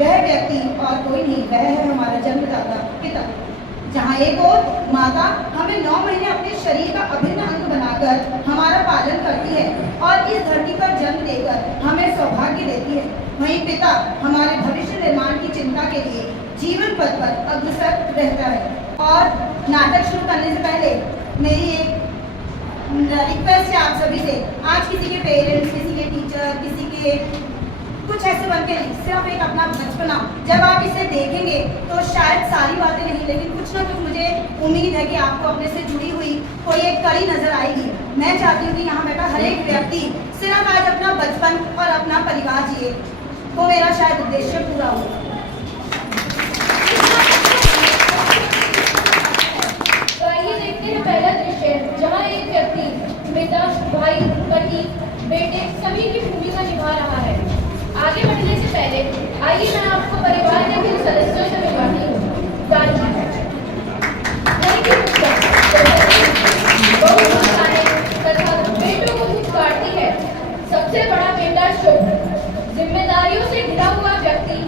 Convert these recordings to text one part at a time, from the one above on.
वह व्यक्ति और कोई नहीं, वह है हमारा जन्मदाता पिता। जहाँ एक और माता हमें 9 महीने अपने शरीर का अभिन्न अंग बनाकर हमारा पालन करती है और इस धरती पर जन्म देकर हमें सौभाग्य देती है, वहीं पिता हमारे भविष्य निर्माण की चिंता के लिए जीवन पथ पर अग्रसर रहता है। और नाटक शुरू करने से पहले मेरी एक रिक्वेस्ट है आप सभी से, आज किसी के पेरेंट्स, किसी के टीचर, किसी के कुछ ऐसे बन के नहीं, सिर्फ एक अपना बचपना जब आप इसे देखेंगे तो शायद सारी बातें नहीं, लेकिन कुछ ना कुछ मुझे उम्मीद है कि आपको अपने से जुड़ी हुई कोई एक कड़ी नजर आएगी। मैं चाहती हूँ कि यहाँ बैठा हर एक व्यक्ति सिर्फ आज अपना बचपन और अपना परिवार जिए, वो मेरा शायद उद्देश्य पूरा हो। तो आइए देखते हैं पहला दृश्य, जहाँ एक व्यक्ति पिता, भाई, पति, बेटे सभी की भूमिका निभा रहा है। आगे बढ़ने से पहले आइए मैं आपको परिवार के कुछ सदस्यों से मिलवाती हूँ। तथा बेटों को पुकारती है। सबसे बड़ा बेटा शुभ, जिम्मेदारियों से घिरा हुआ व्यक्ति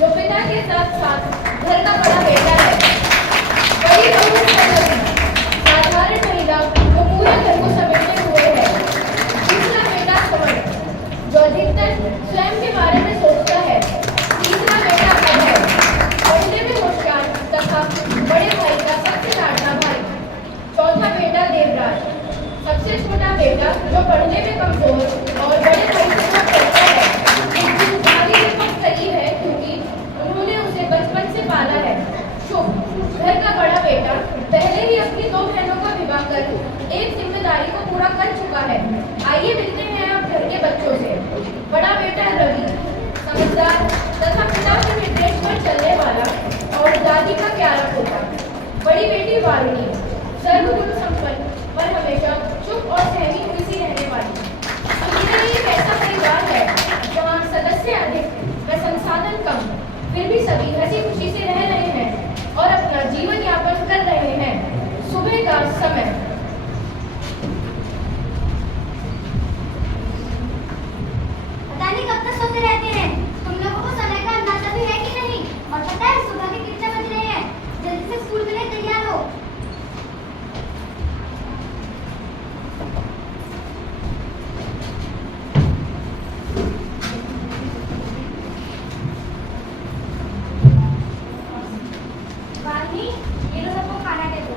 जो पिता के साथ साथ घर का बड़ा बेटा है। बड़ी बहू साधारण महिला जो पूरे घर को समेटे हुए है। दूसरा बेटा समर जो अधिकतर स्वयं के बारे में सोचता है। तीसरा बेटा अभय पढ़ने में होशियार तथा बड़े भाई का सबसे लाडला भाई। चौथा बेटा देवराज, सबसे छोटा बेटा जो पढ़ने में कमजोर और बड़े भाई के साथ पढ़ता है, लेकिन भारी बहुत करीब है क्योंकि उन्होंने उसे बचपन से पाला है। शुभ घर का बड़ा बेटा पहले ही अपनी 2 बहनों का विवाह कर एक जिम्मेदारी को पूरा कर चुका है। आइए मिलते हैं अब घर के बच्चों से। बड़ा बेटा रवि समझदार तथा पिता के निर्देश पर चलने वाला और दादी का प्यारा पोता। बड़ी बेटी वारुणी सर्वगुण संपन्न पर हमेशा चुप और सहमी हुई सी रहने वाली। सुनिए, एक ऐसा परिवार है जहाँ सदस्य अधिक व संसाधन कम, फिर भी सभी हंसी खुशी से रह रहे हैं और अपना जीवन यापन कर रहे हैं। सुबह का समय पता नहीं कब तक सोते रहते हैं। तुम लोगों को समय का अंदाजा भी है कि नहीं? और पता है सुबह के कितने बज रहे हैं? जल्दी से स्कूल के लिए तैयार हो। वानी, ये लो सबको खाना दे दो।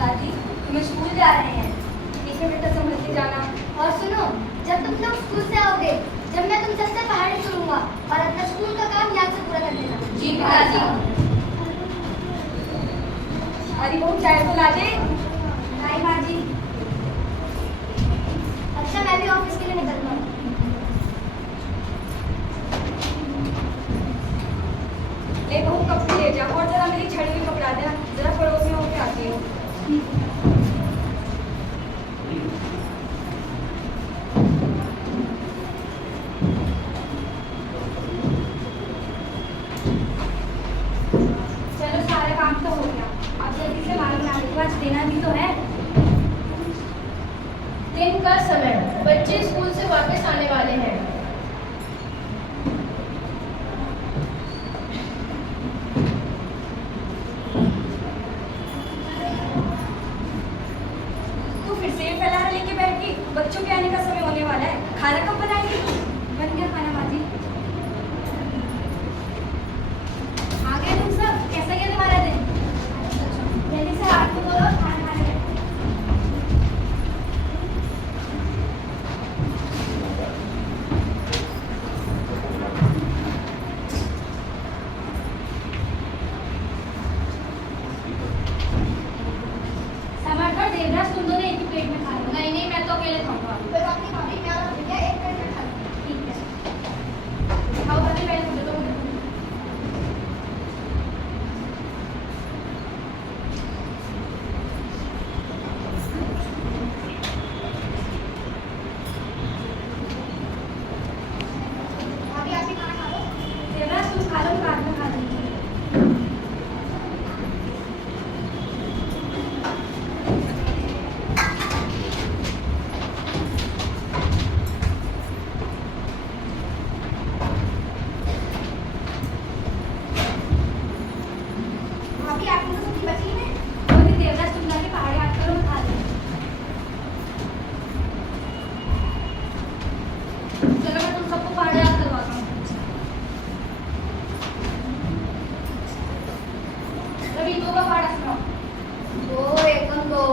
दादी, तुम्हें स्कूल जा रहे हैं। ठीक है बेटा, संभल के जाना। और सुनो, जब तुम लोग स्कूल से आओगे, जब मैं तुमसे सबसे पहाड़ी सुनूंगा और अपना स्कूल का काम याद से पूरा कर देना। जी दादी। अरे वो चाय तो ला दे। बाय माँ जी। अच्छा, मैं भी ऑफिस के लिए निकलता हूँ। ले बहू, कपड़े ले जा और जरा मेरी छड़ी भी पकड़ा देना। जरा पड़ोस में होके आती हूँ। चलो, सारा काम तो हो गया। अब जल्दी से मालूम नानी को आज देना भी तो है। दिन का समय, बच्चे स्कूल से वापस चलो मैं तुम सबको पहाड़ याद करवाता हूँ। रवि 2 का पहाड़ा सुनाओ। 2 एकम 2,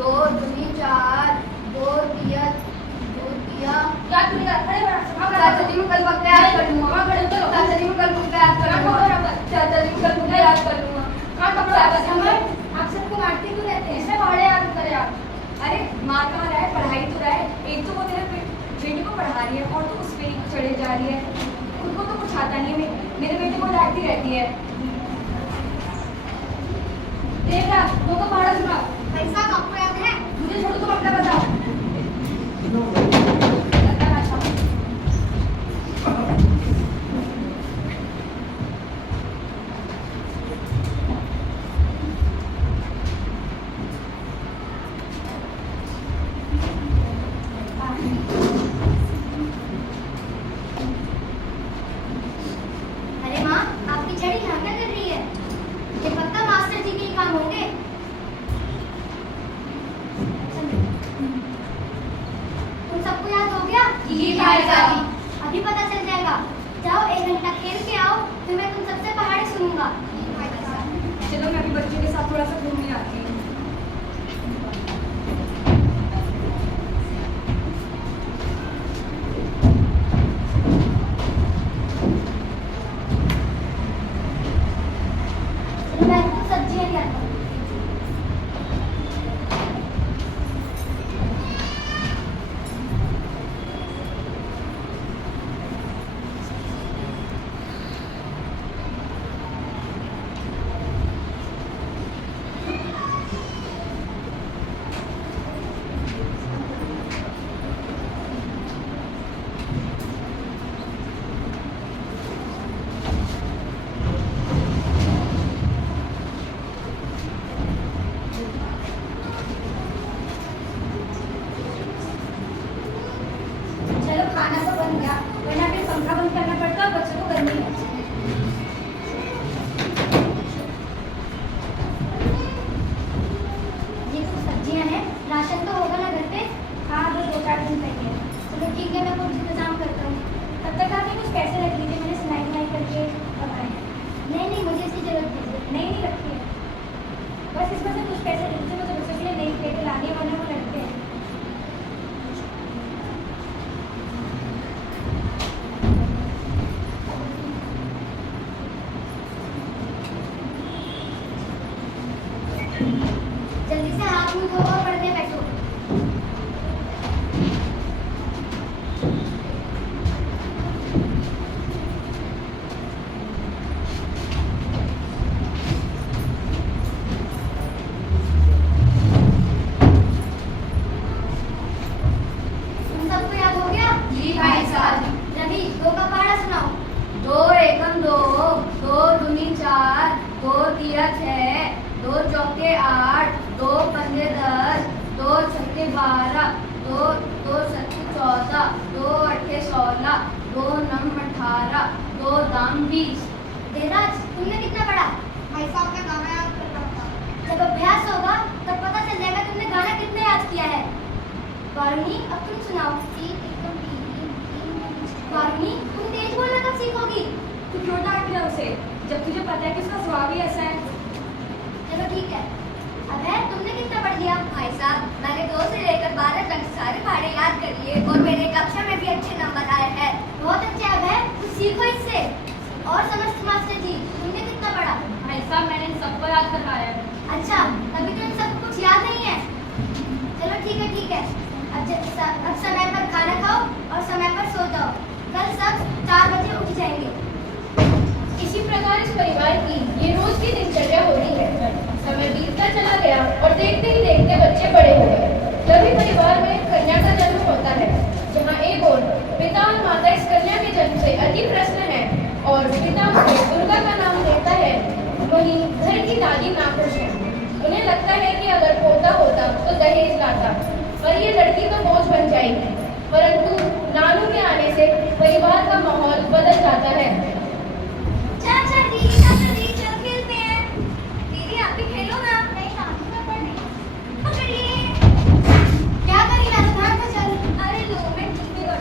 2 दूनी 4, 2 तिया, 2 तिया। याद नहीं कर खड़े बना सुनाओ। चाचा जी मैं कल पक्का याद कर लूंगा। वहाँ खड़े उतरो। चाचा जी मैं कल पक्का याद कर लूंगा। चाचा जी मैं कल पक्का याद कर लूंगा। कहाँ कपड़ा समझ आप सबको मारते क्यों रहते हैं? इसमें पहाड़े याद करे आप। अरे मार कहाँ रहा है, पढ़ाई तो रहा है। एक तो वो तेरे बेटे को पढ़ा रही है और तो उस पे चढ़े जा रही है। उनको तो कुछ आता नहीं है, मेरे बेटे को डांटती रहती है। देख रहा 2 का पहाड़ा सुनाओ। भाई साहब आपको याद है? मुझे छोड़ो, तुम अपना बताओ। अरे माँ आपकी छड़ी यहाँ क्या कर रही है? ये पक्का मास्टर जी के ही काम होंगे। तुम सबको याद हो गया? जी भाई साहब। अभी पता चल जाएगा। जाओ 1 घंटा खेल के आओ, फिर मैं तुम सबसे पहाड़ी सुनूंगा। चलो मैं अभी बच्चों के साथ थोड़ा सा घूमने आती हूँ। मैं तो सब्जियां ले आता हूँ। चलो खाना तो बन गया, वरना फिर पंखा बंद करना पड़ता और बच्चों को गर्मी लगती। ये तो सब्जियां हैं, राशन तो होगा ना घर पे? हाँ बस 2-4 दिन तक है। चलो ठीक है मैं कुछ इंतजाम करता हूँ। तब तक आपने कुछ पैसे रख लीजिए, मैंने सिलाई करके पकाए। नहीं मुझे इसकी जरूरत नहीं। नहीं रखी है, बस इसमें से कुछ पैसे दे दीजिए, मुझे बच्चों के लिए नई प्लेटें लाने वाले वो लड़ते हैं। जल्दी से हाथ मुंह धो और पढ़ने बैठो। तुम सबको याद हो गया? जी भाई साहब। रवि 2 का पहाड़ा सुनाओ। 2 एकम 2, 2 दूनी 4, 2 तिया 6, 2 चौके 8, 2 पंजे 10, 2 छक्के 12, 2 सत्ते 14, 2 अट्ठे 16, 2 नम 18, 2 दाम 20। देवराज तुमने कितना पढ़ा? भाई साहब का गाना याद करना था। जब अभ्यास होगा तब पता चल जाएगा तुमने गाना कितने याद किया है। वारुणी अब तुम सुनाओ। वारुणी तुम तेज बोलना कब सीखोगी? तू क्यों डांट रहा है उसे, जब तुझे पता है कि उसका स्वभाव ही ऐसा है। चलो ठीक है। अबे तुमने कितना पढ़ लिया? भाई साहब मैंने 2 से लेकर 12 तक सारे पहाड़े याद कर लिए और मेरे कक्षा में भी अच्छे नंबर आए हैं। बहुत अच्छा अबे, कुछ सीखो इससे। और समस्त मास्टर जी तुमने कितना पढ़ा? भाई साहब मैंने इन सबको याद करवाया है। अच्छा तभी तो इन सबको कुछ याद नहीं है। चलो ठीक है। अब समय पर खाना खाओ और समय पर सो जाओ। कल सब 4 बजे उठ जाएंगे। इसी प्रकार इस परिवार की ये रोज की दिनचर्या हो रही है। समय बीतता चला गया और देखते ही देखते बच्चे बड़े हो गए। तभी परिवार में कन्या का जन्म होता है, जहाँ एक और पिता और माता इस कन्या के जन्म से अति प्रसन्न है और पिता उसे दुर्गा का नाम देता है, वहीं घर की दादी नाखुश है। उन्हें लगता है कि अगर पोता होता तो दहेज लाता, पर ये लड़की तो बोझ बन जाएगी। परंतु नानू के आने से परिवार का माहौल बदल जाता है। चाचा जी चल खेलते हैं। दीदी आप भी खेलो ना। नहीं नानू मैं पढ़ रही। पकड़िए। क्या करी ना ध्यान से चल। अरे लो मैं ठीक कर।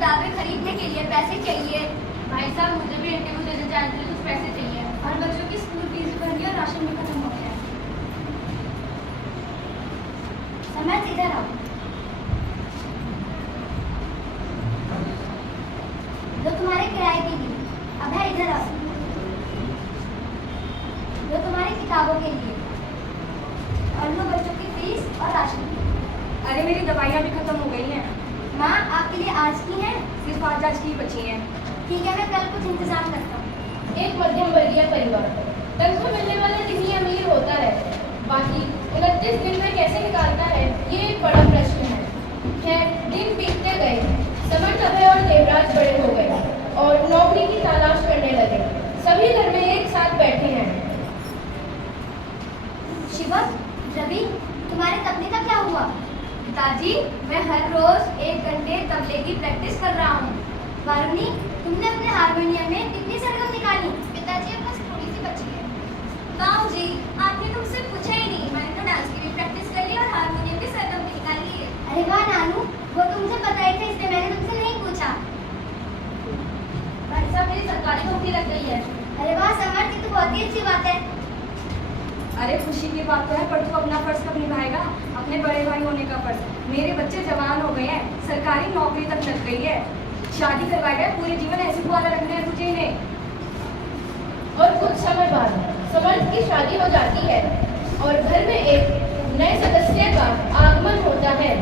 किताबें खरीदने के लिए पैसे चाहिए। भाई साहब मुझे भी इंटरव्यू देने जाने के लिए कुछ पैसे चाहिए। और बच्चों की स्कूल फीस भरनी और राशन भी खत्म हो गया है। समझ इधर आओ। जो तुम्हारे किराए के लिए, अब है इधर आओ। जो तुम्हारी किताबों के लिए, और लो बच्चों की फीस और राशन। अरे मेरी दवाइयाँ भी खत्म हो गई हैं। माँ आपके लिए आज की है? सिर्फ 5 आज की बची हैं। ठीक है, मैं कल कुछ इंतजाम करता हूँ। एक मध्यम वर्गीय परिवार तनख्वाह मिलने वाले दिन ही अमीर होता है, बाकी 29 दिन में कैसे निकालता है, ये एक बड़ा प्रश्न है। खैर दिन बीतते गए, समर्थ, अभय और देवराज बड़े हो गए और नौकरी की तलाश करने लगे। सभी घर में एक साथ बैठे हैं। शिवम, रवि, तुम्हारे तबले का क्या हुआ? पिताजी मैं हर रोज 1 घंटे तबले की प्रैक्टिस कर रहा हूँ। वारुणी, तुमने अपने हारमोनियम में कितनी सरगम निकाली? पिताजी अब बस थोड़ी सी बची है। बाबूजी, आपने तुमसे पूछा ही नहीं। मैंने तो डांस की भी प्रैक्टिस कर ली और हारमोनियम की सरगम भी निकाल ली है। अरे वाह नानू, वो तो मुझे पता ही था, इसलिए मैंने तुमसे नहीं पूछा। भाई साहब मेरी सरकारी नौकरी लग गई है। अरे वाह समर्थ, ये तो बहुत ही अच्छी बात है। अरे खुशी की बात तो है, पर तू अपना फर्ज कब निभाएगा, अपने बड़े भाई होने का फर्ज। मेरे बच्चे जवान हो गए हैं, सरकारी नौकरी तक लग गई है, शादी करवाएगा, पूरे जीवन ऐसे कुआरा रखने हैं तुझे इन्हें। और कुछ समय बाद समर्थ की शादी हो जाती है और घर में एक नए सदस्य का आगमन होता है।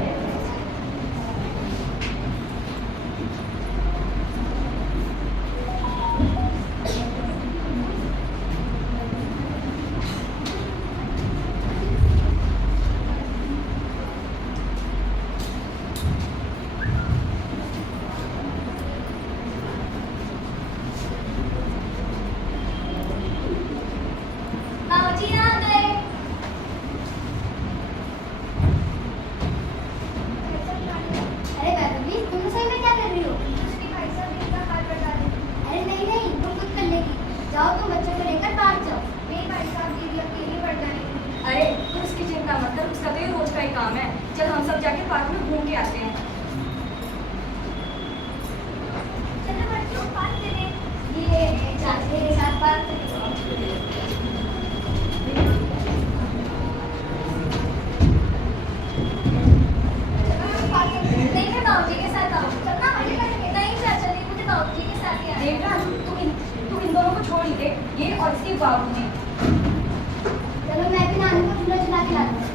बाबूजी आ गए। अरे रवि, तुम सही में क्या कर रही हो? उसके भाई साहब इनका हाथ बता दे। अरे नहीं नहीं, तुम खुद कर लेगी। जाओ, तुम बच्चों को लेकर बाहर जाओ। मेरे भाई साहब दीदी अकेले पड़ जाएंगे। अरे तू उसकी चिंता मत कर, उसका तो ये रोज का ही काम है। चल हम सब जाके पार्क में घूम के आते हैं। चलो बच्चों पार्क चले। ये चाचे के साथ बात करें। नहीं मैं बाबूजी के साथ आऊँ। चलना मजे करेंगे। नहीं चाचा जी, मुझे बाबूजी के साथ ही आना है। देवराज तू इन दोनों को छोड़ ही दे, ये और इसके बाबूजी। चलो मैं भी नानू को झूला झुला के लाती हूँ।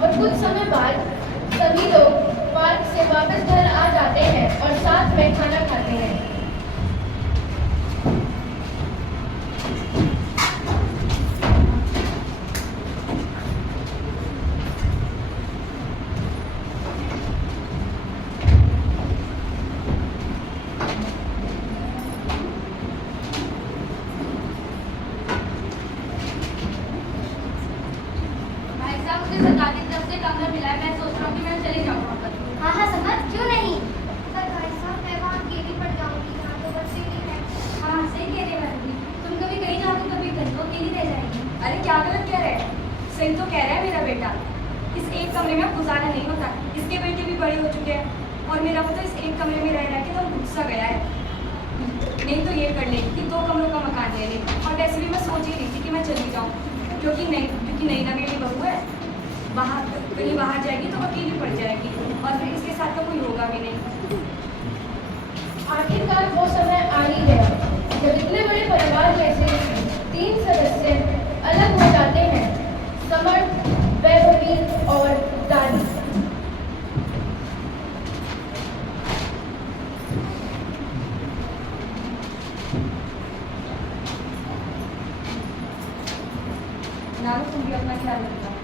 और कुछ समय बाद सभी लोग पार्क से वापस घर आ जाते हैं और साथ में खाना खाते हैं। भाई साहब मुझे सरकार की तरफ से कमरा मिला है, मैं सोच रहा हूँ कि मैं चले जाऊँ वहाँ पर। हाँ हाँ समर्थ, क्यों नहीं? पर भाई साहब मैं वहाँ अकेली पड़ जाऊँगी। यहाँ तो बस ही नहीं है। हाँ सही कह रहे वारुणी, तुम कभी कहीं जाओ तो कभी घर को अकेली रह जाएगी। अरे क्या गलत कह रहे हैं, सही तो कह रहा है मेरा बेटा। इस एक कमरे में अब गुजारा नहीं होता, इसके बेटे भी बड़े हो चुके हैं और मेरा वो तो इस एक कमरे में रह रह के तो गुस्सा गया है। नहीं तो ये कर ले कि 2 कमरों का मकान ले ले। और वैसे भी मैं सोच ही रही थी कि मैं चली जाऊँ, क्योंकि नई नवेली बहू है, बाहर कहीं बाहर जाएगी तो अकेली पड़ जाएगी और फिर इसके साथ तो कोई होगा भी नहीं। आखिरकार वो समय आ ही गया जब इतने बड़े परिवार में से 3 सदस्य अलग हो जाते हैं, समर्थ, वैभवी और दादी। नानू तुम भी अपना ख्याल रखना।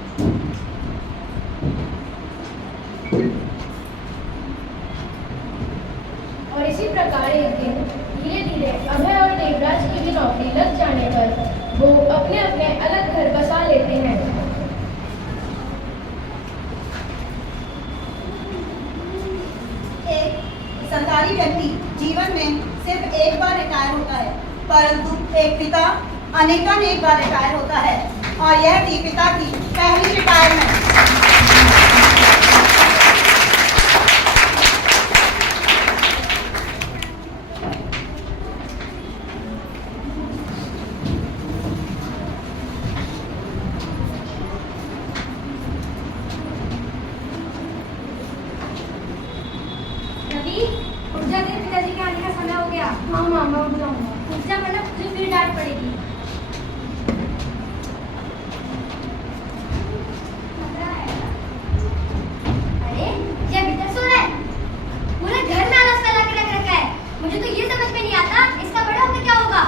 और इसी प्रकार एक दिन धीरे धीरे अभय और देवराज की भी नौकरी लग जाने पर वो अपने अपने अलग घर बसा लेते हैं। एक सरकारी व्यक्ति जीवन में सिर्फ एक बार रिटायर होता है, परंतु एक पिता अनेकानेक बार रिटायर होता है और यह थी पिता की पहली रिटायरमेंट। हाँ मामा उठ जाऊंगा। उठ जा वरना तुझे फिर डांट पड़ेगी। अरे ये अभी तक सो रहा है। पूरे घर में आलस फैला के रख रखा है। मुझे तो ये समझ में नहीं आता इसका बड़ा होकर क्या होगा।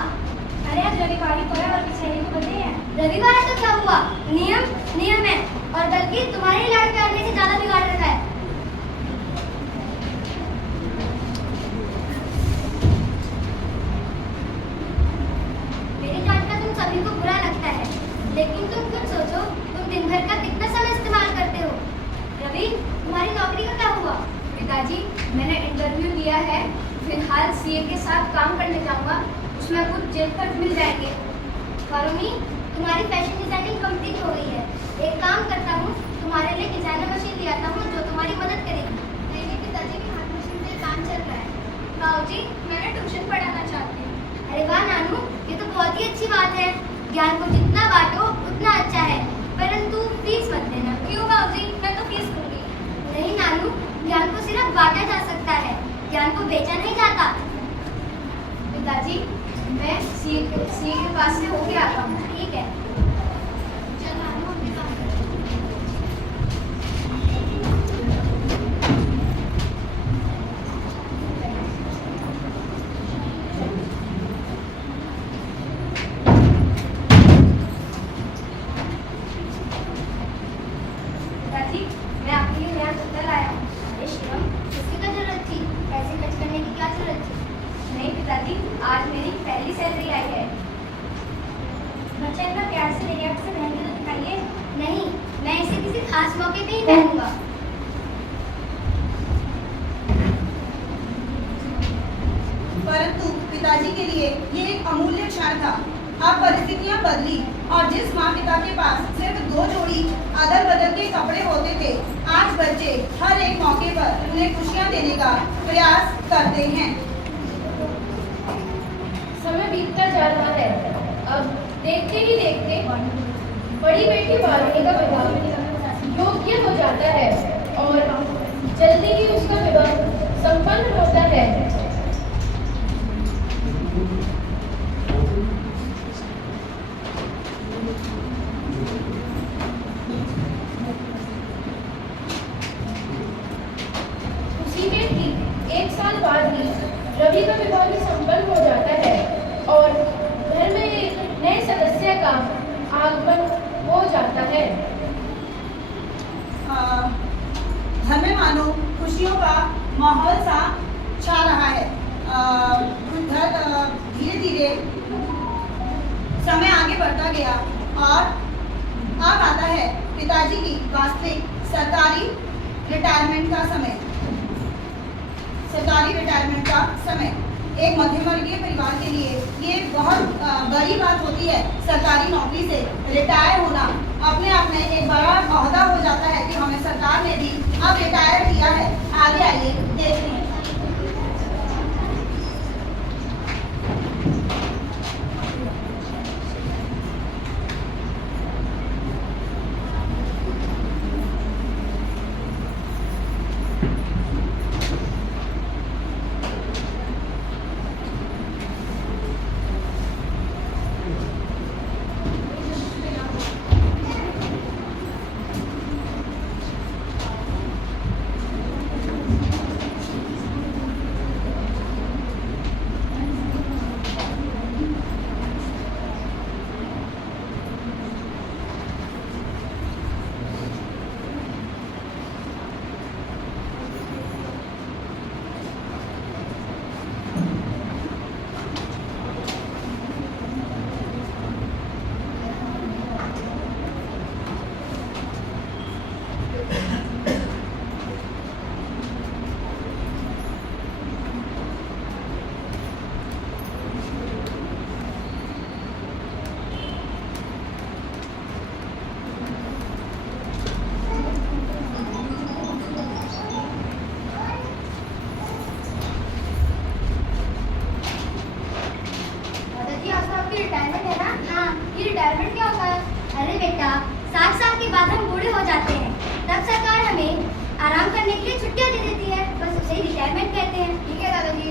अरे आज रविवार ही पड़ा और पिछले को बर्थडे है। रविवार है तो क्या हुआ? नियम नियम है और बल्कि तुम्हारे लाड़ प्यार में से ज्यादा बिगाड़ रखा है। मेरी डांट का तुम सभी को बुरा लगता है, लेकिन तुम खुद सोचो तुम दिन भर का कितना समय इस्तेमाल करते हो। रवि, तुम्हारी नौकरी का क्या हुआ? पिताजी, मैंने इंटरव्यू दिया है, फिलहाल सीए के साथ काम करने जाऊंगा, उसमें कुछ जेब खर्च मिल जाएंगे। पारुनी, तुम्हारी फैशन डिजाइनिंग कंप्लीट हो गई है। एक काम करता हूँ, तुम्हारे लिए डिजाइनर मशीन ले आता हूँ जो तुम्हारी मदद करेगी। नहीं, पिताजी के हाथ मशीन से काम चल रहा है। बाबूजी, मैंने ट्यूशन पढ़ाना चाहती हूँ। अरे वाह नानू, ये तो बहुत ही अच्छी बात है। ज्ञान को जितना बांटो उतना अच्छा है, परंतु फीस मत देना। क्यों बाबूजी? मैं तो फीस दूंगी। नहीं नानू, ज्ञान को सिर्फ बांटा जा सकता है, ज्ञान को बेचा नहीं जाता। पिताजी, मैं सीए के पास से होके आता हूँ। ठीक है। चल नानू, हम भी काम करते हैं। पिताजी, मैं आपके लिए नया चप्पल लाया हूँ। अरे शिवम, किसकी क्या जरूरत थी? पैसे खर्च करने की क्या जरूरत थी? नहीं पिताजी, आज मेरी पहली सैलरी आई है। बच्चा इतना प्यार से ले गया, आपसे पहन के तो दिखाइए। नहीं, मैं इसे किसी खास मौके पे ही पहनूंगा। परंतु पिताजी के लिए ये एक अमूल्य क्षण था। अब परिस्थितियां बदली और जिस माँ पिता के पास सिर्फ 2 जोड़ी अदल बदल के कपड़े होते थे, आज बच्चे हर एक मौके पर उन्हें खुशियां देने का प्रयास करते हैं। समय बीतता जा रहा है। अब देखते ही देखते बड़ी बेटी पारुनी का विवाह योग्य हो जाता है और जल्दी ही उसका विवाह संपन्न होता है। उसी में ठीक 1 साल बाद ही रवि का विवाह भी संपन्न हो जाता है और घर में एक नए सदस्य का आगमन हो जाता है। घर में मानो खुशियों का माहौल सा छा रहा है। घर धीरे धीरे समय आगे बढ़ता गया और अब आता है पिताजी की वास्तविक सरकारी रिटायरमेंट का समय। सरकारी रिटायरमेंट का समय एक मध्यम वर्गीय परिवार के लिए ये बहुत बड़ी बात होती है। सरकारी नौकरी से रिटायर होना अपने आप में एक बड़ा ओहदा हो जाता है कि हमें सरकार ने भी अब रिटायर किया है। आगे आइए देखते हैं। रिटायरमेंट है ना? हाँ, ये रिटायरमेंट क्या होता है? अरे बेटा, 60 साल के बाद हम बूढ़े हो जाते हैं, तब सरकार हमें आराम करने के लिए छुट्टियां दे देती है, बस उसे ही रिटायरमेंट कहते हैं। ठीक है दादाजी।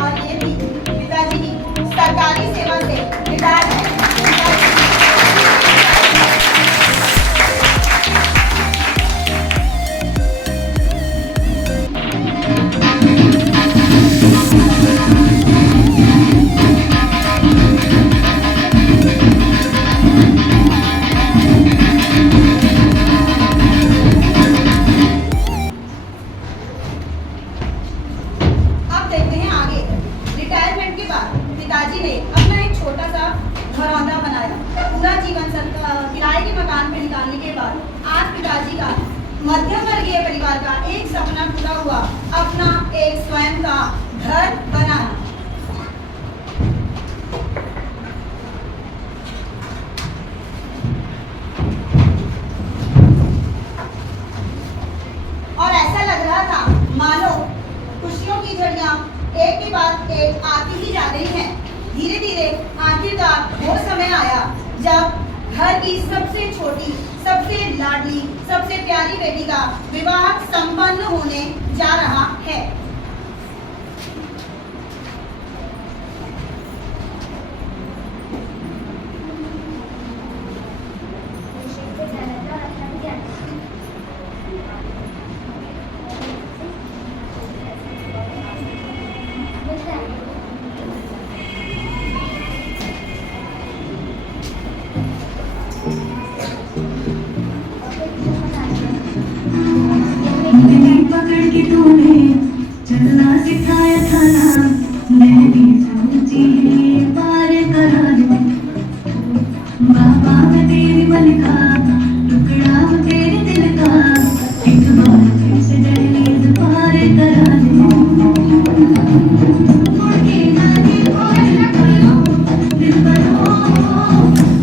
और ये थी पिताजी की सरकारी सेवा से रिटायरमेंट। अब देखते हैं आगे। रिटायरमेंट के बाद पिताजी ने अपना एक छोटा सा घरौंदा बनाया। पूरा जीवन किराए के मकान में निकालने के बाद आज पिताजी का मध्यम वर्गीय परिवार का एक सपना पूरा हुआ, अपना एक स्वयं का घर बनाना। और ऐसा लग रहा था मानो खुशियों की झड़ियां एक के बाद एक आती ही जा रही हैं। धीरे धीरे आखिरकार वो समय आया जब घर की सबसे छोटी, सबसे लाडली, सबसे प्यारी बेटी का विवाह संपन्न होने जा रहा है। पकड़ के तूने चलना सिखाया था ना, मैंने सोची है पार करा दूं। बाबा मैं तेरी मलिका, टुकड़ा मैं तेरे दिल का, एक बार फिर से दहलीज पार करा दूं। मुड़ के ना देखो दिल भरो,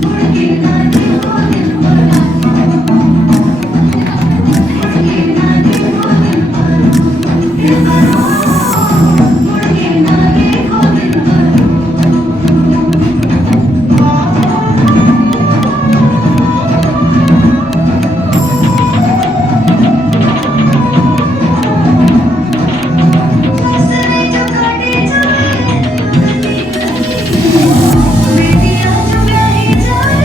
मुड़ के ना देखो दिल भरो, मुड़ के ना देखो दिल भरो, मुड़ के ना देखो दिल भरो। ससुरे जो काटे जाए बेटियां जो ब्याही जाए,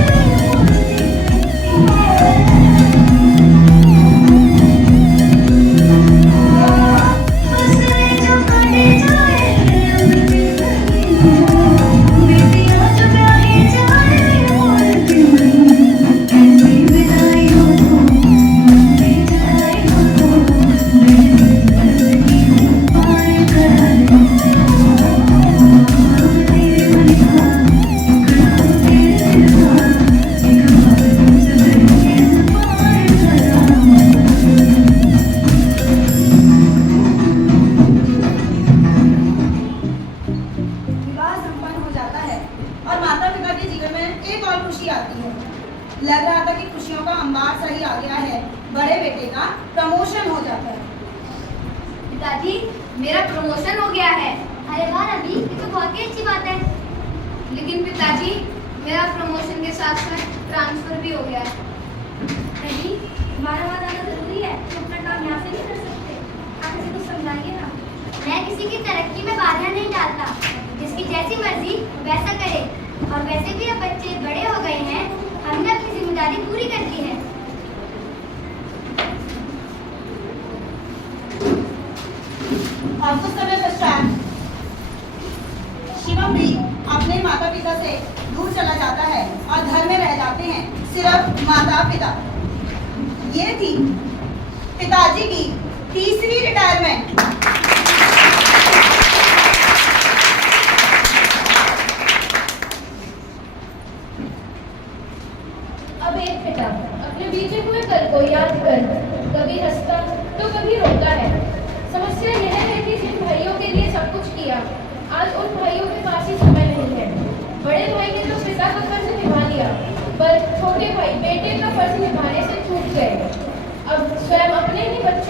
ससुरे जो काटे जाए बेटियां जो ब्याही जाए, ऐसी विदाई हो तो मुझे जलाई हो तो जिंदगी हो पार करा दो। तेरे मलिका टुकड़ा तेरे दिल का, एक बार फिर से दहलीज पार करा दो। विवाह संपन्न हो जाता है और माता पिता के जीवन में एक और खुशी आती है। लग रहा था कि खुशियों का अंबार सही आ गया है। बड़े बेटे का प्रमोशन हो जाता है। पिताजी मेरा प्रमोशन हो गया है। अरे वाह रवि, ये तो बहुत ही अच्छी बात है। लेकिन पिताजी मेरा प्रमोशन के साथ साथ ट्रांसफर भी हो गया है। रवि, तुम्हारा वहाँ जाना जरूरी है, तुम अपना काम यहाँ से नहीं कर सकते। आप इसे कुछ समझाइए ना। मैं किसी की तरक्की में बाधा नहीं डालता, जिसकी जैसी मर्जी वैसा करे। और वैसे भी अब बच्चे बड़े हो गए हैं, हमने अपनी जिम्मेदारी पूरी कर ली है। और कुछ समय पश्चात शिवम भी अपने माता पिता से दूर चला जाता है और घर में रह जाते हैं सिर्फ माता पिता। ये थी पिताजी की तीसरी रिटायरमेंट।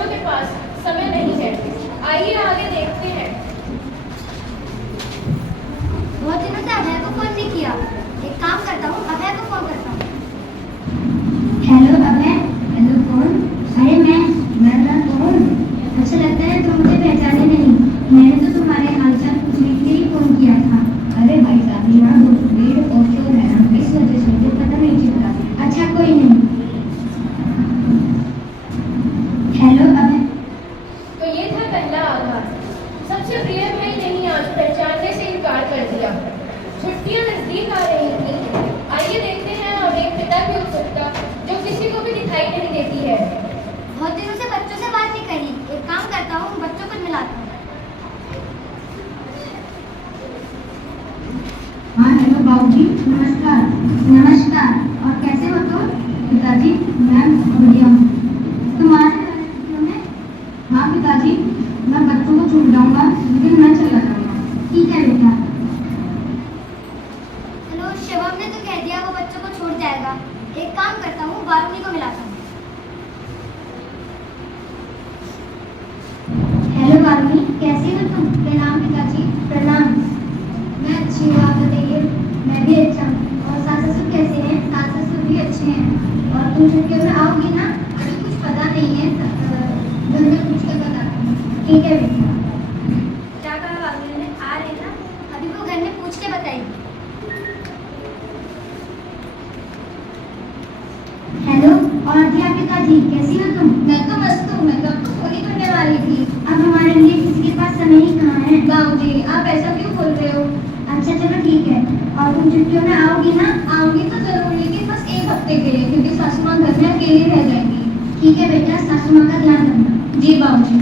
बच्चों के पास समय नहीं है। आइए आगे देखते हैं। बहुत दिनों से अभय को फोन नहीं किया। एक काम करता हूँ, अभय को फोन करता हूँ। हेलो अभय। हेलो कौन? अरे मैं ना कौन? अच्छा लगता है तुम मुझे पहचाने नहीं। मैंने तो तुम्हारे हालचाल पूछने के लिए फोन किया था। अरे भाई साहब यहाँ भीड़ और शोर है ना, इस वजह से मुझे पता नहीं चलता। अच्छा कोई नहीं। हेलो अभय। तो ये था पहला आघात। सबसे प्रिय भाई ने ही आज पहचानने से इनकार कर दिया। छुट्टियां नजदीक आ रही थी। आइए देखते हैं अब एक पिता की उत्सुकता जो किसी को भी दिखाई नहीं देती है। बहुत दिनों से बच्चों से बात नहीं करी। एक काम करता हूँ, बच्चों को मिलाता हूँ। हाँ हेलो बाबूजी, नमस्कार। नमस्कार। और कैसे हो तुम? पिताजी मैं बढ़िया हूँ। तुम्हारे छुट्टियों में? हाँ पिताजी, मैं बच्चों को छूट जाऊंगा लेकिन मैं चला जाऊंगा। ठीक है बेटा। हेलो शिवम ने तो कह दिया वो बच्चों को छोड़ जाएगा। एक काम करता हूँ, बारूनी को मिलाता हूँ। हेलो बारूनी, कैसी हो तुम? प्रणाम पिताजी। प्रणाम। मैं अच्छी हूँ, आप बताइए। मैं भी अच्छा हूँ। और सास ससुर कैसे हैं? सास ससुर भी अच्छे हैं। और तुम छुट्टियों में आओगी ना? अभी कुछ पता नहीं है, घर में पूछ कर बताती हूँ। ठीक है बेटा। क्या कहा बारूनी ने? आ रहे हैं ना? अभी वो घर में पूछ के बताएगी। हेलो और दिया पिताजी, कैसी हो तुम? मैं तो मस्त हूँ। मैं तो आपको फोन ही करने वाली थी। अब हमारे लिए किसी के पास समय ही कहाँ है। बाबूजी आप ऐसा क्यों बोल रहे हो? अच्छा चलो ठीक है। और तुम छुट्टियों में आओगी ना? आऊंगी तो जरूर, लेकिन बस एक हफ्ते के लिए, क्योंकि सासू माँ घर में अकेली रह जाएंगी। ठीक है बेटा, सासू माँ का ध्यान रखना। जी बाबूजी।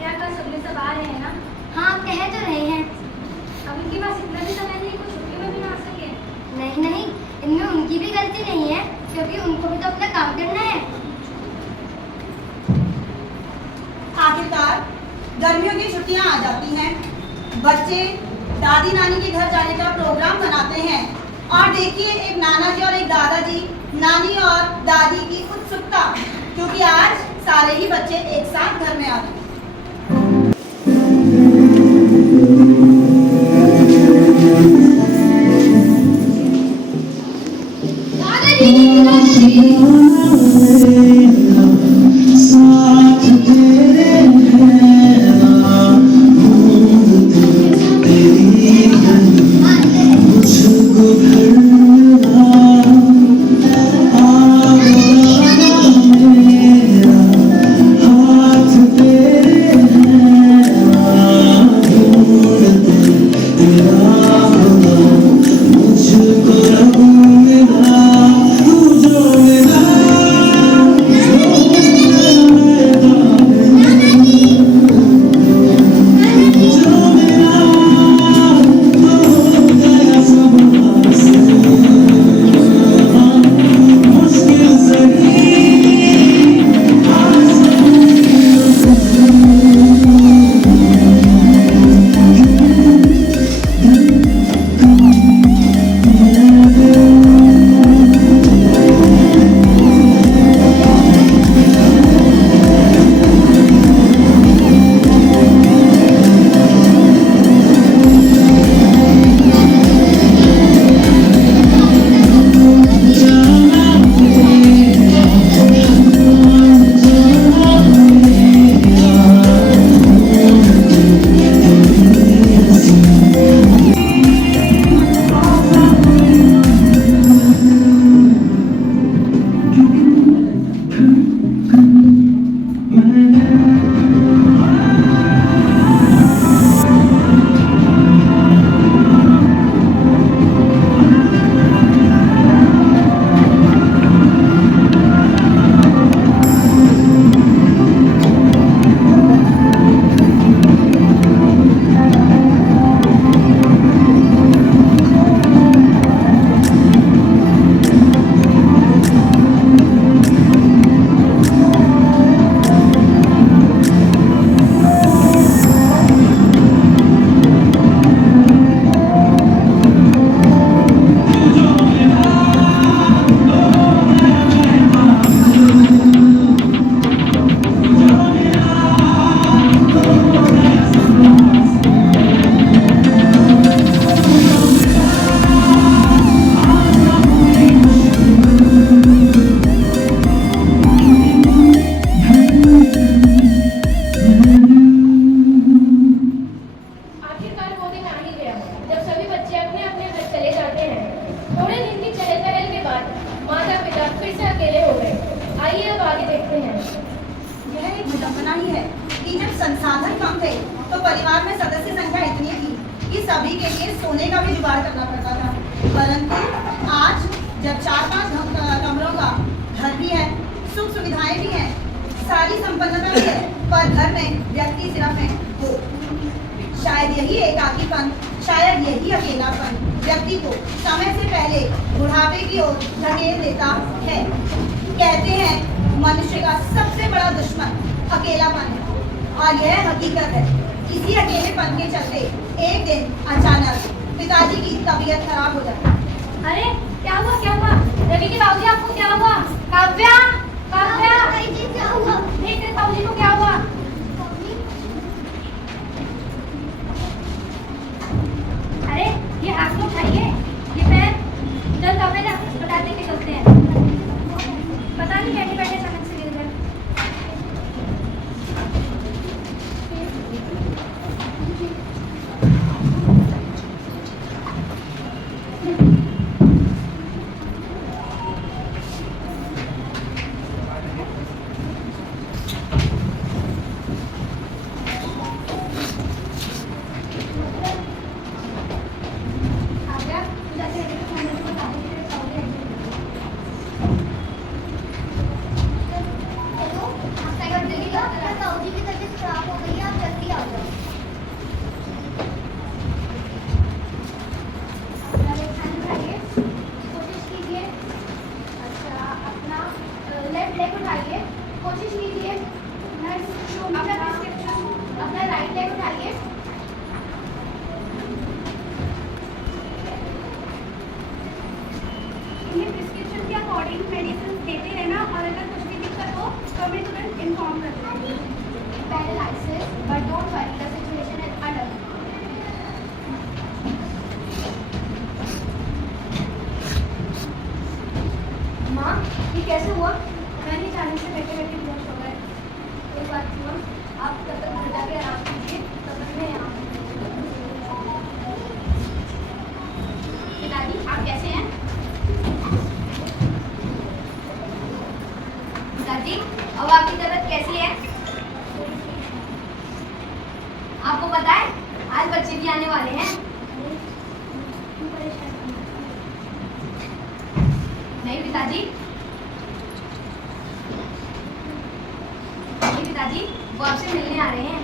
क्या कर सकते, सब आ रहे हैं ना? हाँ कह तो रहे हैं। अब इनके पास इतना भी समय नहीं, कुछ छुट्टी में भी ना आ सके। नहीं नहीं, इनमें उनकी भी गलती नहीं है, क्योंकि उनको भी तो अपना काम करना है। आखिरकार गर्मियों की छुट्टियां आ जाती हैं। बच्चे दादी नानी के घर जाने का प्रोग्राम बनाते हैं और देखिए एक नाना जी और एक दादाजी, नानी और दादी की उत्सुकता, क्योंकि आज सारे ही बच्चे एक साथ घर में आ रहे हैं। साथ तेरे रहना, तेरी मुझको भरना, आवारा मेरा हाथ तेरे कि जब संसाधन कम थे तो परिवार में सदस्य संख्या इतनी थी कि सभी के लिए सोने का भी जुगाड़ करना पड़ता था। परंतु आज जब 4-5 कमरों का घर भी है, सुख सुविधाएं भी हैं, सारी संपन्नता भी है, पर घर में व्यक्ति सिर्फ है वो। शायद यही एकाकीपन, शायद यही अकेलापन व्यक्ति को समय से पहले बुढ़ापे की ओर धकेल देता है। कहते हैं मनुष्य का सबसे बड़ा दुश्मन अकेलापन है, और यह हकीकत है। इसी अकेलेपन के चलते एक दिन अचानक पिताजी की तबीयत खराब हो जाती। अरे क्या हुआ क्या हुआ? रवि के बाबूजी आपको क्या हुआ? काव्या काव्या क्या हुआ? देख तेरे बाबूजी को क्या हुआ? अरे ये हाथ में उठाइए, ये पैर जल्द हमें अस्पताल लेके चलते हैं। पता नहीं बैठे बैठे अचानक से गिर गए। कैसे हुआ? मैंने अचानक से बैठे बैठे बेहोश हो गए। कोई बात नहीं, आप तब तक घर जाके आराम कीजिए, तब तक मैं यहाँ। पिताजी आप कैसे हैं? पिताजी अब आपकी तबीयत कैसी है? आपको पता है आज बच्चे भी आने वाले हैं। नहीं पिताजी, पिताजी वो आपसे मिलने आ रहे हैं।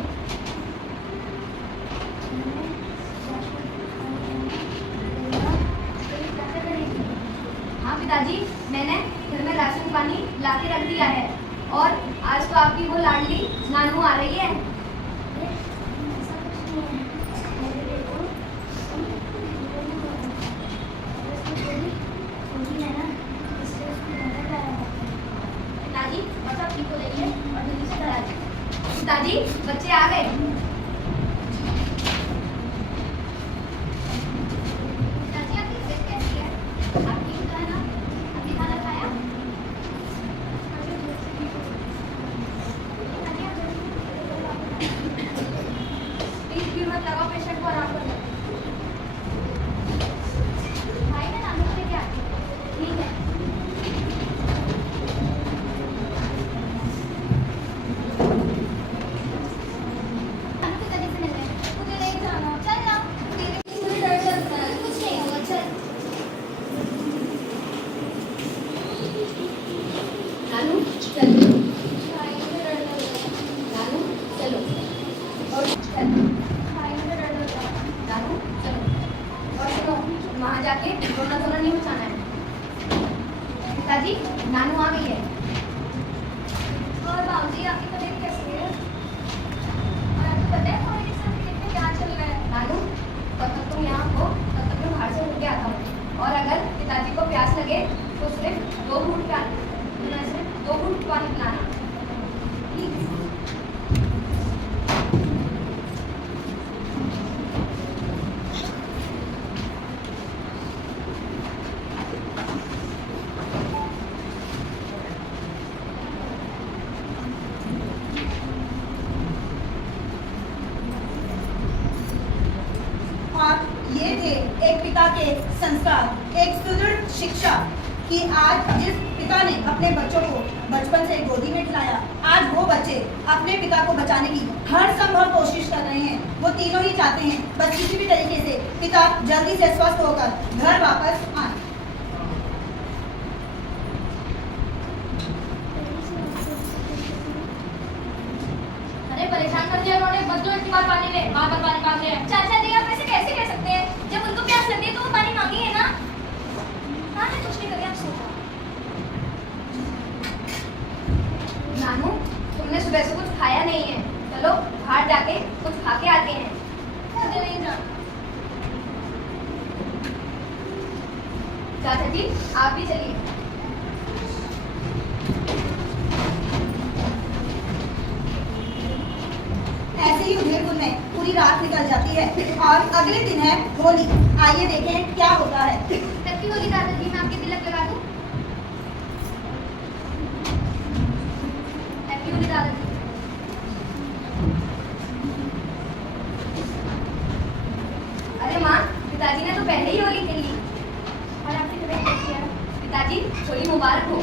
हाँ पिताजी, मैंने घर में राशन पानी ला के रख दिया है और आज तो आपकी वो लाडली नानू आ रही है। पिताजी बस आप ठीक हो जाइए और जल्दी से घर आ जाइए। पिताजी बच्चे आ गए। पिताजी आपकी तबीयत कैसी है? आप ठीक तो है ना? आपने खाना खाया? प्लीज भीड़ मत लगाओ, पेशेंट को आराम कर दो। भाई मैं नानू को लेके आती हूँ। ठीक है। नानू पिताजी से मिलने मुझे ले जाना। चल ना, मुझे डर लगता है। कुछ नहीं होगा, चल। नानू चलो, भाई मुझे डर लग रहा है। नानू चलो और चलो, भाई मुझे डर लग रहा है। नानू चलो। और सुनो, वहाँ जाके रोना धोना नहीं मचाना है। पिताजी नानू आ गई है। और बाबूजी आपकी तबीयत कैसी है? और आपको पता है हमारे सर्टिफिकेट में क्या चल रहा है? नानू तब तक तुम यहाँ हो, तब तक मैं बाहर से उठ के आता हूँ। और अगर पिताजी को प्यास लगे तो सिर्फ 2 घूंट पानी पिलाना। प्लीज। और ये थे एक पिता के संस्कार, एक सुदृढ़ शिक्षा कि आज जिस पिता ने अपने बच्चों को बचपन से गोदी में खिलाया, आज वो बच्चे अपने पिता को बचाने की हर संभव कोशिश कर रहे हैं। वो तीनों ही चाहते हैं बस किसी भी तरीके से पिता जल्दी से स्वस्थ होकर घर वापस आए। अरे परेशान कर दिया उन्होंने, बच्चों इतनी बार पानी ले, बार बार पानी मांग रहे हैं। चाचा जी आप ऐसे कैसे कह सकते हैं? जब उनको प्यास लगती है तो वो पानी मांगी है ना। हाँ मैं कुछ नहीं कर रही, आप सो जाओ। नानू तुमने सुबह से कुछ खाया नहीं है, चलो बाहर जाके कुछ खा के आते हैं। मुझे नहीं जाना। चाचा जी आप भी चलिए। ऐसे ही उधेड़बुन में पूरी रात निकल जाती है और अगले दिन है होली। आइए देखें क्या होता है। तब की होली दादाजी, मैं आपके तिलक लगा दूं? हैप्पी होली दादाजी। अरे माँ, पिताजी ने तो पहले ही होली खेल ली। और आपकी तबीयत कैसी है? पिताजी होली मुबारक हो।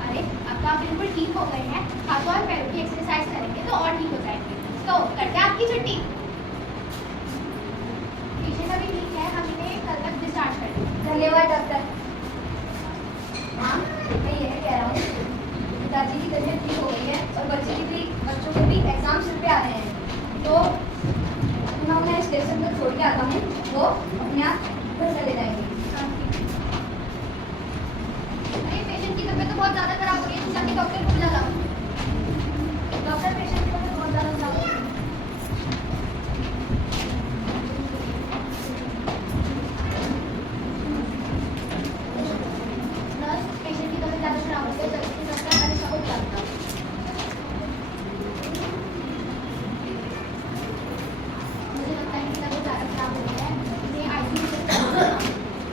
अरे अब तो आप बिल्कुल ठीक हो गए हैं। हाथों और पैरों की एक्सरसाइज करेंगे तो और ठीक हो जाएंगे। तो करते हैं आपकी छुट्टी। पेशेंट अभी ठीक है, हम इन्हें कल तक डिस्चार्ज कर देंगे। धन्यवाद डॉक्टर। हाँ मैं यह कह रहा हूँ, पिताजी की तबीयत ठीक हो गई है और बच्चों के भी एग्जाम सिर पे आ रहे हैं, तो मैं उन्हें स्टेशन पर छोड़ के आता हूँ, वो अपने आप घर चले जाएंगे। अरे पेशेंट की तबीयत तो बहुत ज़्यादा खराब हो रही है, ताकि डॉक्टर को बुला लाओ। डॉक्टर पेशेंट की तबीयत बहुत ज़्यादा खराब हो रही है। नर्स, पेशेंट की तबीयत ज़्यादा खराब हो गई है, जल्दी से डॉक्टर मैंने सबको बुला दिया। मुझे लगता है कि तबीयत ज़्यादा खराब हो गई है, इन्हें ICU से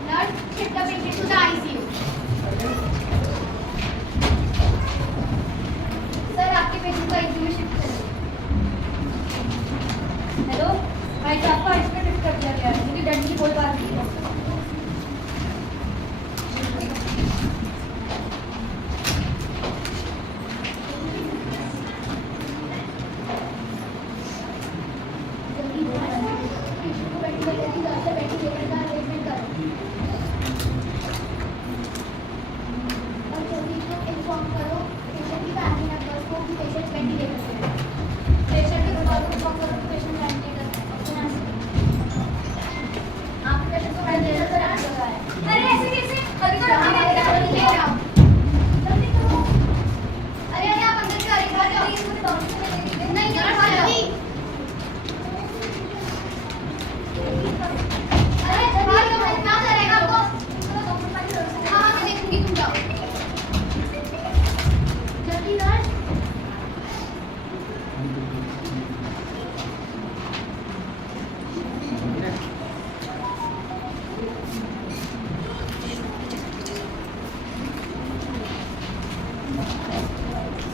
nurse, shift the patient to the ICU। Sir आपके पेशेंट को ICU में शिफ्ट करें। हेलो भाई साहब को ICU में शिफ्ट कर दिया गया है, क्योंकि डंडी की कोई बात नहीं है। जल्दी पेशेंट को वेंटिलेटर की जगह से वेंटिलेटर का अरेंजमेंट करो। और जल्दी को इन्फॉर्म करो पेशेंट की फैमिली मेंबर्स को कि पेशेंट वेंटिलेटर पे है। पेशेंट के परिवार को इन्फॉर्म करो कि पेशेंट वेंटिलेटर पे है। आपके पेशेंट को वेंटिलेटर पे रखा गया है। अरे ऐसे कैसे? अभी तो जल्दी करो। जल्दी करो। अरे अरे आप अंदर क्यों आ रहे हो? नहीं जल्दी। अरे जल्दी करो, क्या करेगा आपको? हाँ हाँ मैं देखूंगी, तुम जाओ जल्दी nurse.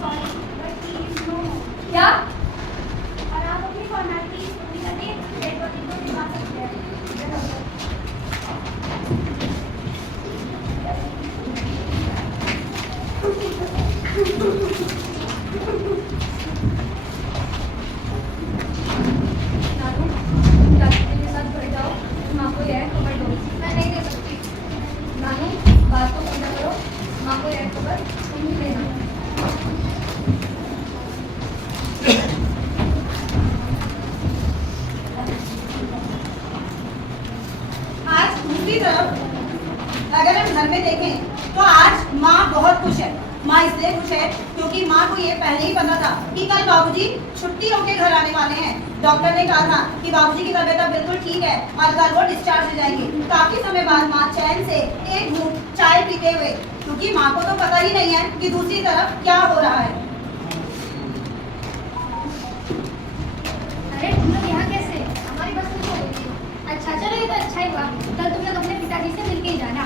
Sorry but please no. क्या? और आप अपनी फॉर्मेलिटी पूरी करके डेड बॉडी को दिखा सकते हैं। नानू डॉक्टर के साथ बैठ जाओ, तुम आपको यह खबर दो। मैं नहीं दे सकती। नानू बात को समझा करो, माँ को यह खबर तुम ही देना। आज दूसरी तरफ अगर हम घर में देखें तो आज माँ बहुत खुश है। माँ इसलिए खुश है क्योंकि माँ को ये पहले ही पता था कि कल बाबूजी छुट्टी होके घर आने वाले हैं। डॉक्टर ने कहा था कि बाबूजी की तबीयत अब बिल्कुल ठीक है और कल वो डिस्चार्ज हो जाएंगे। काफी समय बाद माँ चैन से एक घूंट चाय पीते हुए, क्योंकि माँ को तो पता ही नहीं है कि दूसरी तरफ क्या हो रहा है। अरे तुम लोग यहाँ कैसे? हमारी बस मिस हो गई थी। अच्छा चलो ये तो अच्छा ही हुआ। कल तुम लोग अपने पिताजी से मिलके ही जाना।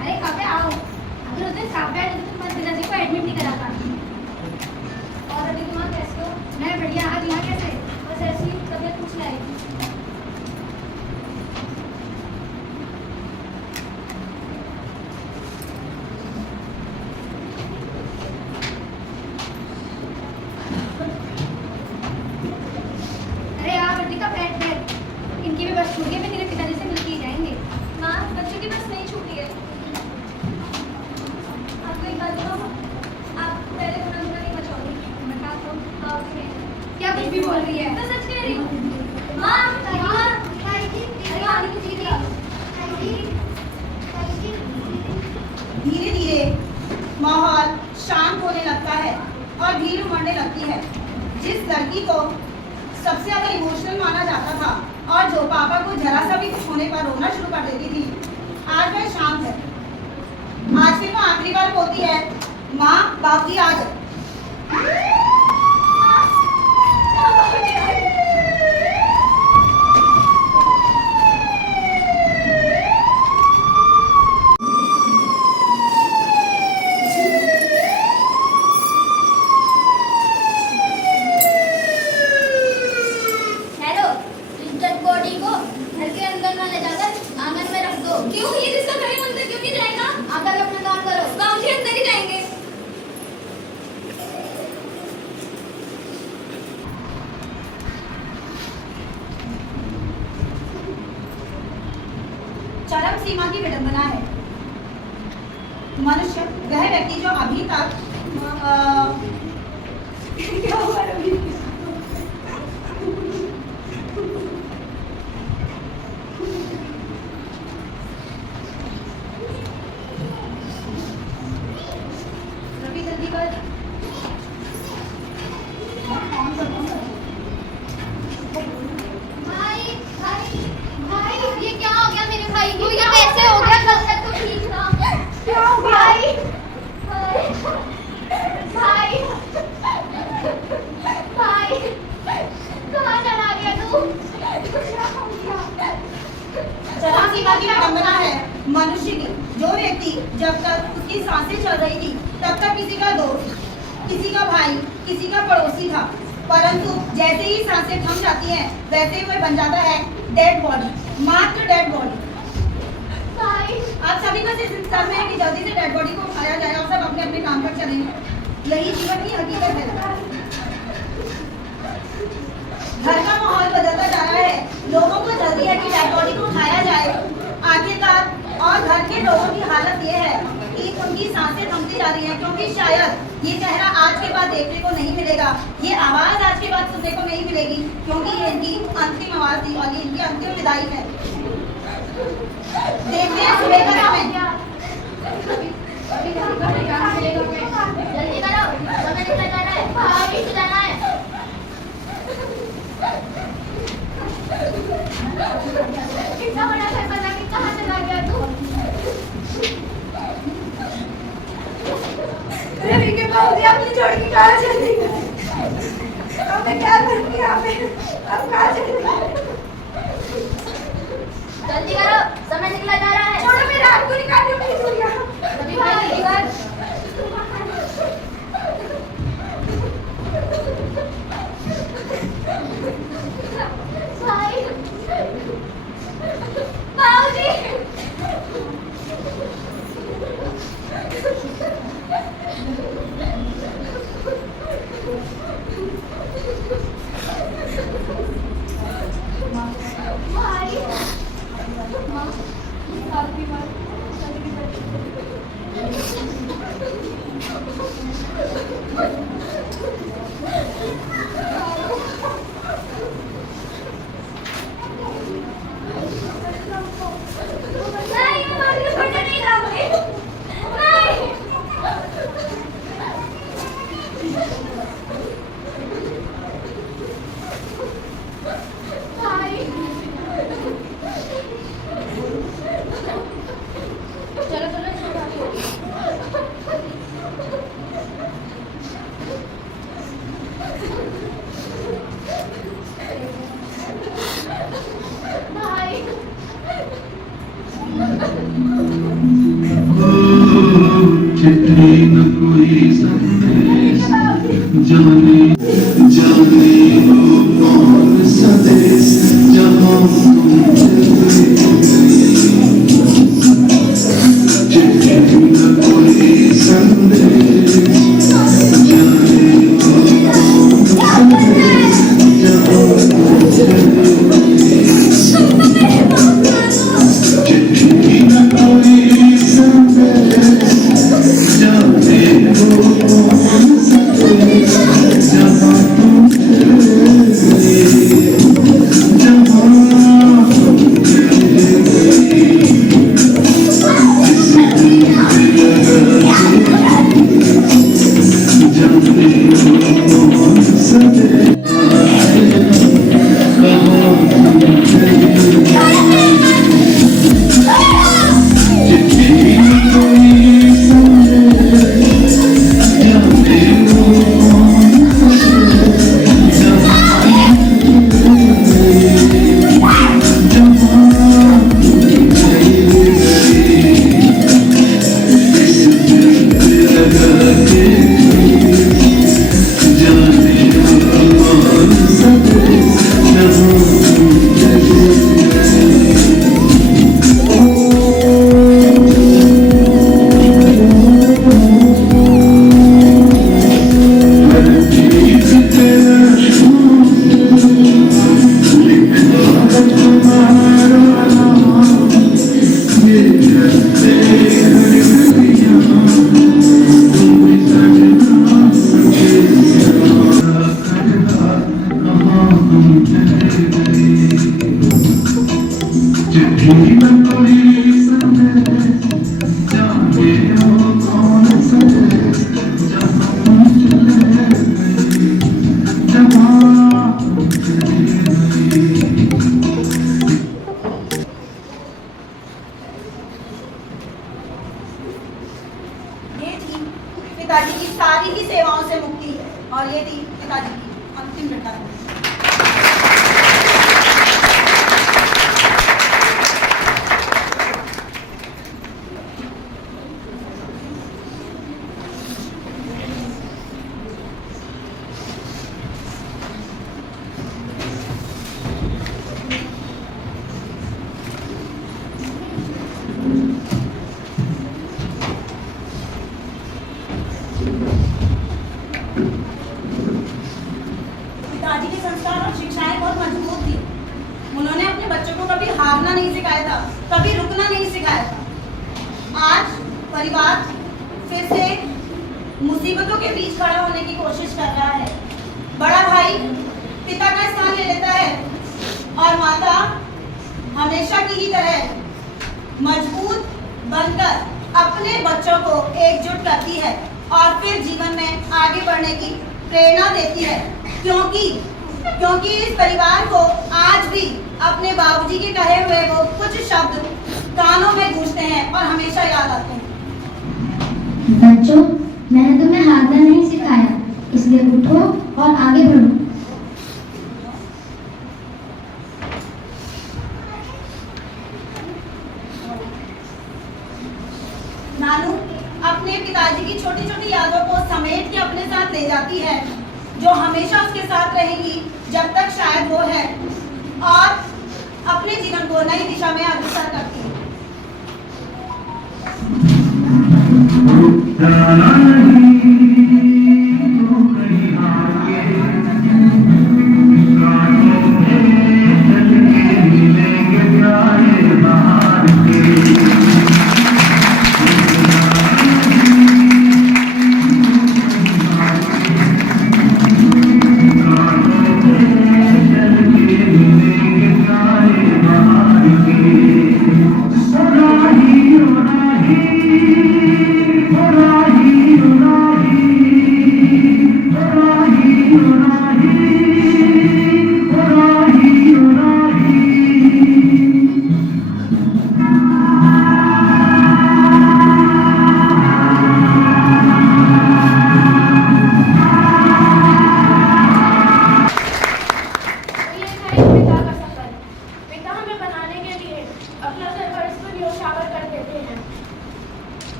अरे काव्या आओ। अगर उस दिन काव्या ने तो तुम्हारे पिताजी को एडमिट नहीं करा था। मैं बढ़िया। आज यहाँ कैसे? बस ऐसी ही तबीयत कुछ लाई थी। अरे यार वर्तिका, बैठ बैठ। इनकी भी बस छूट गई, मैं तेरे पिताजी से मिलके ही जाएंगे। माँ, बच्चों की बस नहीं छूटी है। आपको एक बात बताऊँ? आप पहले खाना नहीं बचाओगे। बता तो। हाँ, फिर। क्या कुछ भी बोल रही है? मैं सच कह रही हूँ। माँ, माँ। अरे आने की दीदी। धीरे धीरे माहौल शांत होने लगता है और भीड़ उमड़ने लगती है। जिस लड़की को सबसे ज्यादा इमोशनल माना जाता था और जो पापा को जरा सा भी कुछ होने पर रोना शुरू कर देती थी, आज वह शांत है। आज फिर वो आखिरी बार बोलती है, माँ बाबूजी आ जाओ। हेलो, इस डेड बॉडी को घर के अंदर न ले जाकर आंगन में रख दो। क्यों? ये जिसका घर अंदर क्यों नहीं जाएगा? आकर अपना काम करो। बाबूजी अंदर ही जाएंगे। चरम सीमा की विडंबना है। मनुष्य वह व्यक्ति जो अभी तक क्या हुआ रवि? रवि जल्दी कर। भाई, भाई, भाई, ये क्या हो गया मेरे भाई को? ये कैसे हो गया? कल तक तो ठीक था। क्या हो गया? भाई, भाई, भाई, कहाँ चला गया तू? क्या हो गया? चरम सीमा की विडंबना है मनुष्य की। जो व्यक्ति जब तक उसकी सांसें चल रही थी तब तक किसी का दोस्त, किसी का भाई, किसी का पड़ोसी था, परंतु जैसे ही सांसें थम जाती हैं वैसे ही वह बन जाता है डेड बॉडी, मात्र डेड बॉडी। भाई, आप सभी बस इस इंतजार में है कि जल्दी से डेड बॉडी को उठाया जाए और सब अपने अपने काम पर चलें। यही जीवन की हकीकत है। घर का माहौल बदलता जा रहा है। लोगों को जल्दी है कि डेड बॉडी को उठाया जाए। आखिरकार और घर के लोगों की हालत ये है कि उनकी सांसें थमती जा रही हैं, क्योंकि शायद ये चेहरा आज के बाद देखने को नहीं मिलेगा, ये आवाज आज के बाद सुनने को नहीं मिलेगी, क्योंकि ये इनकी अंतिम आवाज थी और ये इनकी अंतिम विदाई है। देखते हैं सुबह का समय। जल्दी करो, समय निकल जा रहा है। भाभी से जाना है। इतना बड़ा घर बना के कहाँ चला गया तू? रवि के बाबूजी अपनी छोड़ के कहाँ चले गए? अब मैं क्या करूँगी यहाँ पे? अब कहाँ चले गए? जल्दी करो, समय निकला जा रहा है। छोड़ो, मेरा हाथ को निकाल दो प्लीज भैया। रवि भाई, जल्दी कर। भाई, बाबूजी, भाई, माँ, आपकी माँ, नहीं, हमारे छोटे नहीं जाओगे। नहीं। भाई, चलो चलो, छोटा भाई, चिट्ठी न कोई संदेश जब ये थी पिताजी की सारी ही सेवाओं से मुक्ति और ये थी पिताजी की अंतिम रिटायरमेंट। पिताजी के संस्कार और शिक्षाएं बहुत मजबूत थी। उन्होंने अपने बच्चों को कभी हारना नहीं सिखाया था, कभी रुकना नहीं सिखाया था। आज परिवार फिर से मुसीबतों के बीच खड़ा होने की कोशिश कर रहा है। बड़ा भाई पिता का स्थान ले लेता है और माता हमेशा की ही तरह मजबूत बनकर अपने बच्चों को एकजुट करती है और फिर जीवन में आगे बढ़ने की प्रेरणा देती है, क्योंकि इस परिवार को आज भी अपने बाबूजी के कहे हुए वो कुछ शब्द कानों में गूंजते हैं और हमेशा याद आते हैं। बच्चों, मैंने तुम्हें हारना नहीं सिखाया, इसलिए उठो और आगे बढ़ो। नानू अपने पिताजी की छोटी छोटी यादों को समेट के अपने साथ ले जाती है, जो हमेशा उसके साथ रहेगी जब तक शायद वो है, और अपने जीवन को नई दिशा में अग्रसर करती है।